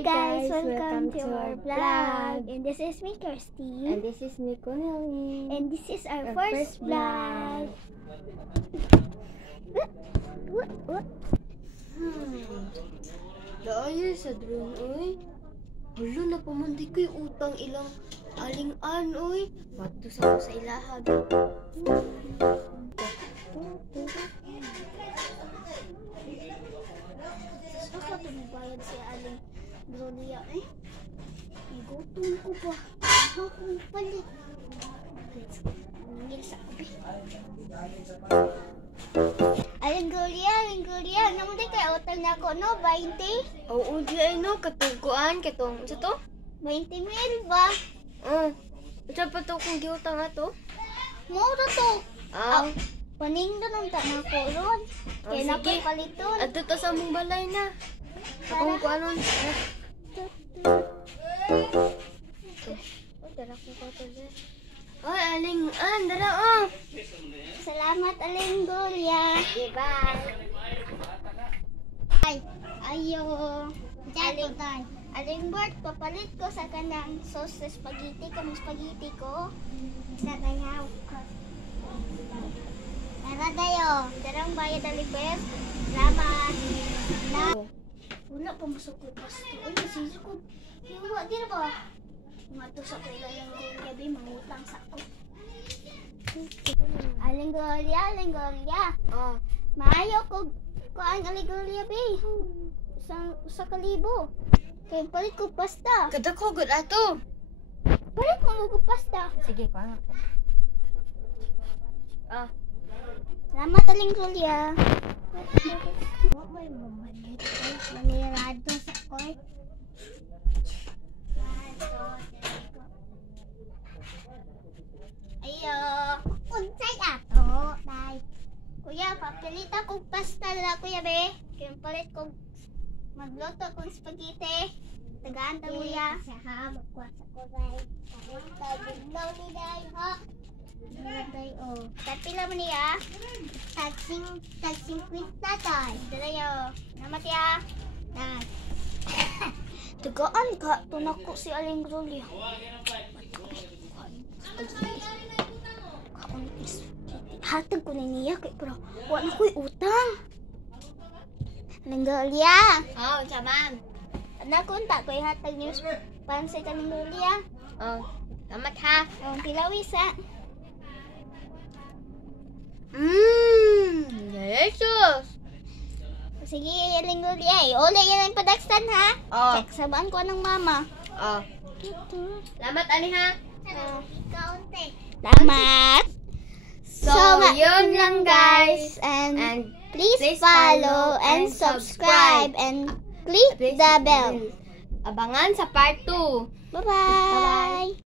Hi guys, welcome to our vlog. And this is me, Kirsty. And this is me, Cornelie. And this is our first vlog. Dahil sa drone, oy. Hulo na pamanday ko'y utang ilang aling-an, oy. Matos ako sa ilahag. Saka tumibayad si Aling Gloria eh. Igutom ko pa. Ako palit. Nangil sa kubi. Aling Gloria, naman din kaya utang na ako, no? 20? Oo, di ay no, katuguan, katong, sa to? 20 mil ba? Sa pa to kung giutang ato? Mura to. Ah, Paningdan ang tanang ko ron. Kaya na sige. paliton. Ato to sa mong balay na. Akong kuanon. Dara ko ko to. Ay, aling-an, dara, oh. Salamat Aling Gloria. Bye. Ay, ayo. Aling Bert, papalit ko sa kanang sauce sa spaghetti. Kamang spaghetti ko. Sa kayaw. Tara tayo. Darang bayad Aling Bert. Salamat. Wala pa masuk ko pasto. Ay, nasisi ko. Hiwa, di na ba? Mga to sa kailangan ko gabi, mangutang sa ko. Aling Gloria. Oh. Maayo ko ang Aling Gloria, be. Sa kalibo. Kaya palit ko pasta. Kadako, good ato. Palit mo ko pasta. Sige, kuha ko. Ah. Salamat Aling Gloria. Manirado sa koy. Ayo. Unsay ato, day. Kuya, papilit akong pasta na kuya, be. Kaya palit kong magluto kong spaghetti. Tagaan ta kuya. Sa ha, magkuha sa kuray. Tagignaw ni day, ha. Day, oh. Tapila mo niya. Tagsing kwinta, day. Dalayo. Namat ya. Day. Tagaan ka. Tunako si Aling Gloria. Hatag ko na niya kay pero wala na ko'y utang. Aling Gloria. Oh, saman. Anak ko unta ko'y hatag niyo pansit Aling Gloria. Oh, salamat ha. Ang pilawis ha. Jesus. Sige Aling Gloria. Uli yan ang padagstan ha. Oh. Check sabaan ko ng mama. Oh. Salamat ani ha. Kaunti. Salamat. So, yun lang guys. And please follow and subscribe and click the bell. Abangan sa part 2. Bye-bye.